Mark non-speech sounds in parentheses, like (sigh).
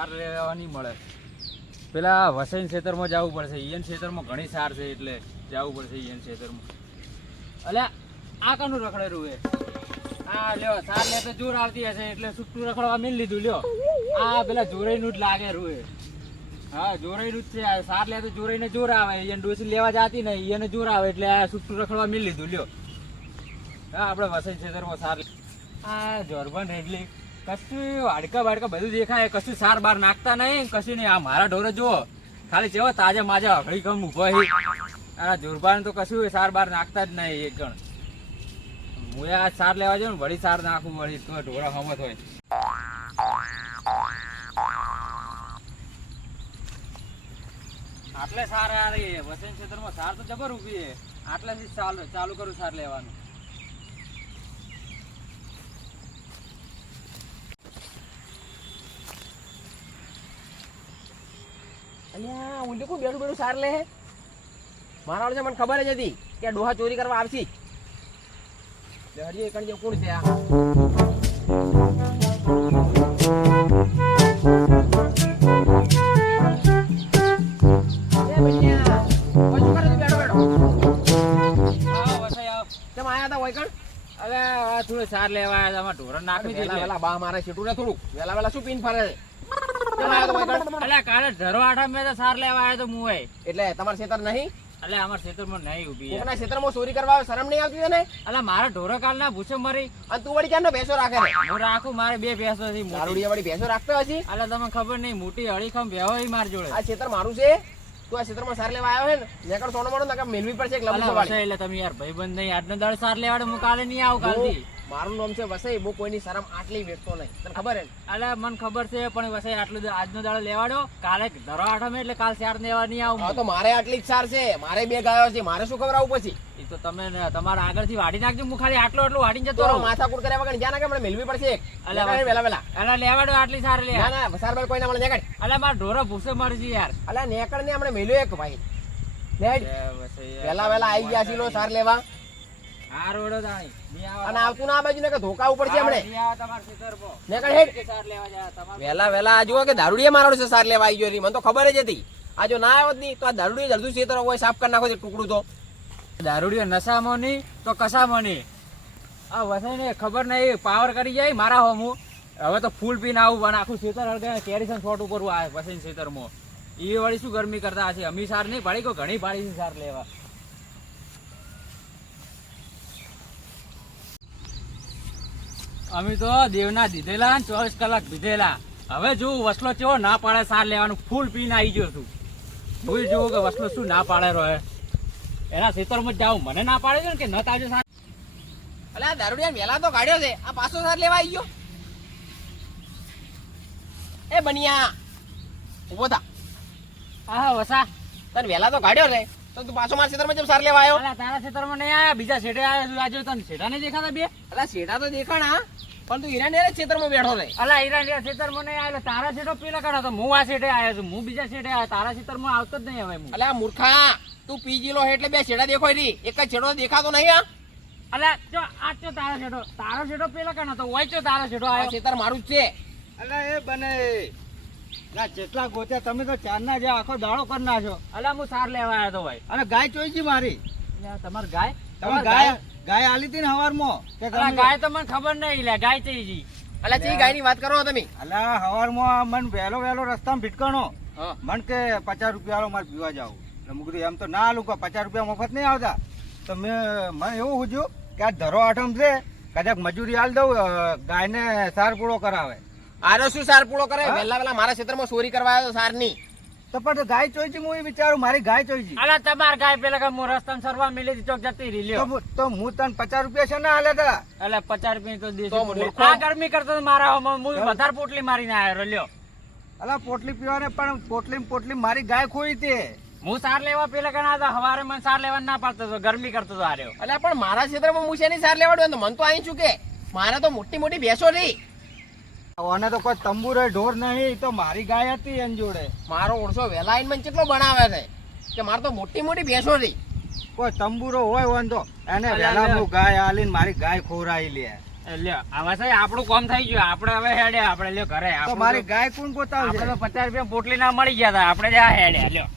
સાર લેવા નહીં મળે. પેલા વસઈન ક્ષેત્રમાં જવું પડશે, ઈયન ક્ષેત્રમાં ઘણી સાર છે એટલે જવું પડશે ઈયન ક્ષેત્રમાં. અલ્યા, આ કનું રખડેલું એ આ લ્યો, સાર લે તો જોર આવતી હશે એટલે સુટ્ટું રખડવા મેં લીધું, લ્યો. આ પેલા જોરાઈનું જ લાગે રૂ હા જોરાઈનું જ છે. આ સાર લે તો જોરાઈને જોર આવે, ઈયન ડોસી લેવા જાતી ને ઈયને જોર આવે એટલે આ સુટ્ટું રખડવા મેં લીધું, લ્યો. હા, આપણે વસઈન ક્ષેત્રમાં સાર આ જોરબન રેડલી કશું હાડકા બાડકા બધું દેખાય, કશું સાર બાર નાખતા નહીં કશું નહીં. આ મારા ઢોરે જુઓ, ખાલી જેવો તાજા માજા હળી કમ ઊભો આ જોરબાન તો કશું સાર બાર નાખતા જ નહીં એક ગણ હું આ સાર લેવા જાઉં વળી સાર નાખું, વળી તો ઢોરા હમત હોય. આટલે સાર આ વસંત ક્ષેત્રમાં સાર તો જબર ઊભી છે. આટલેથી ચાલુ ચાલુ કરું સાર લેવાનું. અલ્યા ઊંડે કોઈ બેડું બેડું સાર લે હે. મારા વાળા મને ખબર જ હતી કે આ ડોહા ચોરી કરવા આવશી. લે હરિયો એકણ જેવું કોણ છે આ? થોડો સાર લેવા ઢોરણ નાખી વેલા વેલા બા મારે છેટું ને થોડું. વેલા વેલા શું પીન ફરે (laughs) અલ્યા કાલે ધરો આઠા તો સાર લેવા આવ્યો તો હું એટલે તમારે ખેતર નહીં? અલ્યા અમારા ક્ષેત્રમાં નહીં ઊભી કોકના ખેતરમાં ચોરી કરવા આવે શરમ નહીં આવતી તને? અલ્યા મારા ઢોરો ભૂસે મરી. અને તું વળી ક્યાં ભેંસો રાખે હું રાખું મારે બે ભેંસો છે. દારૂડિયા વળી ભેંસો રાખતો હજી અલ્યા તમને ખબર નહીં મોટી અળીખમ ભેહો માર જોડે. આ ખેતર મારું છે? તું આ ખેતરમાં સાર લેવા આવ્યો છે ને નેકર સોનો મોનો નકર મેલવી પડશે એક લંબુ સવાળી એટલે તમે યાર ભાઈબંધ નહીં આજનો દાડો સાર લેવાડે હું કાલે નહીં આવું કાલથી. મારું નામ છે વસઈ બહુ કોઈની શરમ આટલી વેચતો નહીં. તને ખબર હે ને? મને ખબર છે પણ વસઈ આટલું આજનો દાડો લેવાડો. કાલે ધરો આઠા એટલે કાલ ચાર લેવા નહીં આવું. હા તો મારે આટલી જ છે. મારે બે ગાયો છે. મારે શું ખબર આવું પછી? એ તો તમે તમારા આગળથી વાડી નાખજો. હું ખાલી આટલો આટલો વાડી જતો માથા માથાકૂટ કર્યા વગર જ્યાં નાખે? મને મેલવી પડશે અલે વેલા વેલા. અલે લેવાડો આટલી સાર લે. ના ના સાર કોઈ ના મને નેકડ અલે મારા ઢોરો ભૂસે મારી છે યાર. અલે નેકડ ને આપણે મેલ્યો એક ભાઈ. નેડ વેલા વેલા આવી ગયા છીએ સાર લેવા. આ રોડો દાણી અને આવતું ના આ બાજુ ને કે ધોકા ઉપર છે હમણે ની આવા તમારા ખેતરમાં. નેકળ હેડ. સાર લેવા જાય તમારે વેલા વેલા આ જુઓ કે દારૂડિયા મારો છે સાર લેવા આવી ગયો છે મને તો ખબર જ હતી. આ જો ના આવ્યો નહીં તો આ દારૂડિયો જલ્દી ખેતર હોય સાફ કરી નાખો છે ટુકડું તો. દારૂડિયો નશામાં નહીં તો કશામાં નહીં. આ વસાઈને ખબર નહીં પાવર કરી જાય મારા હોમું. હવે તો ફૂલ પીને આવું અને આખું ખેતર હળગે કેરીસન શોર્ટ ઉપર આવે વસાઈને ખેતરમાં એ વળી શું ગરમી કરતા હશે? અમી સાર નહીં પાડી કોઈ ઘણી પાડી છે સાર લેવા. અમે તો દેવના દીધેલા ને ચોવીસ કલાક પીધેલા. હવે જો વસલો ચેવો ના પાડે સાર લેવાનું ફૂલ પીને આવી ગયો છું. જોઈ જોવું કે વસલો શું ના પાડે રહે એના ખેતરમાં જ જાઉં મને ના પાડે છે ને કે ન તાજો સાર? અલે આ દારૂડિયા વેલા તો કાઢ્યો છે. આ પાછો સાર લેવા આવી ગયો. એ બનિયા ઊભો થા. હા વસા. તને વેલા તો કાઢ્યો છે. તો તું પાછો મારા ખેતરમાં જેમ સાર લેવા આવ્યો? અલા તારા ખેતરમાં નહીં આયા બીજા શેઠે આવ્યા છે. આજે તને શેઠા નહીં દેખાતા બે? અલા શેઠા તો દેખાણા પણ તું હીરા ને ખેતરમાં બેઠો રહે અલા ઈરાન ખેતરમાં નહીં આવ્યો. તારા શેઠો પેલા કાઢા તો હું આ શેઠે આવ્યો છું હું બીજા શેઠે આવ્યો. તારા ખેતરમાં આવતો જ નહીં હવે હું. અલા મૂર્ખા તું પીજી લો એટલે બે શેઠા દેખાય રી એક જ છેડો દેખાતો નહીં આ અલા જો આ ચો તારા શેઠો. તારો શેઠો પેલા કાઢો તો હોય ચો તારો શેઠો આવ્યો. ખેતર મારું જ છે. અલા એ બને. ના જેટલા ગોત્યા તમે તો ચારના જ્યાં આખો દાડો કરી નાખો અલા હું સાર લેવા આવ્યો તો ભાઈ. અને ગાય ચોઈ છે મારી. તમાર ગાય? તમે ગાય? ગાય આલી હતી ને હવારમાં કે ગાય તો મને ખબર નહીં લે ગાય ચઈ જી અલા ચી ગાયની વાત કરો તમે? અલા હવારમાં મન વહેલો વહેલો રસ્તામાં ભીટકણો. મન કે પચાસ રૂપિયા વાળો મારે પીવા જાવ. એટલે મેં કીધું એમ તો ના આલું પચાસ રૂપિયા મફત નહીં આવતા. તો મેં મને એવું પૂછ્યું કે આ ધરો આઠમ છે કદાચ મજૂરી આલ દઉં ગાય ગાયને સાર પૂરો કરાવે. આનો શું સાર પૂળો કરે? વેલા વેલા મારા ક્ષેત્રમાં ચોરી કરવા આવ્યો સારની તો પણ ગાય ચોઈ છે હું એ વિચારું મારી ગાય ચોઈ છે. અલા તમાર ગાય પેલા કે હું રસ્તામાં સરવા મિલી હતી ચોક જતી રહી લ્યો. તો હું તને પચાસ રૂપિયા છે ને આલ્યા તા. એટલે પચાસ રૂપિયા તો તો દેશી આ ગરમી કરતો મારા હું વધારે પોટલી મારીને આવ્યો લ્યો. અલા પોટલી પીવાને પણ પોટલી પોટલી મારી ગાય ખોઈ તે. હું સાર લેવા પેલા કણા હતા હવારે મને સાર લેવા ના પાડતો હતો ગરમી કરતો હતો આર્યો એટલે પણ મારા ક્ષેત્રમાં હું શેની સાર લેવાડું તો મને તો અહીં ચૂકે. મારે તો મોટી મોટી ભેંસો રહી ઓને તો કોઈ તંબુરે ઢોર નહીં તો મારી ગાય હતી એની જોડે. મારો ઓળસો વેલા આઈને મને કેટલો બનાવે છે? કે મારે તો મોટી મોટી ભેંસો રહી કોઈ તંબુરો હોય વાંધો એને વેલા. હું ગાય આલીને મારી ગાય ખોરાઈ લે. એટલે હવે સાહેબ આપણું કામ થઈ ગયું. આપણે હવે હેડે આપણે લ્યો ઘરે. તો મારી ગાય કોણ પોતાવશે આપણે તો પચાસ રૂપિયા પોટલી ના મળી ગયા હતા. આપણે જ આ હેડે લ્યો.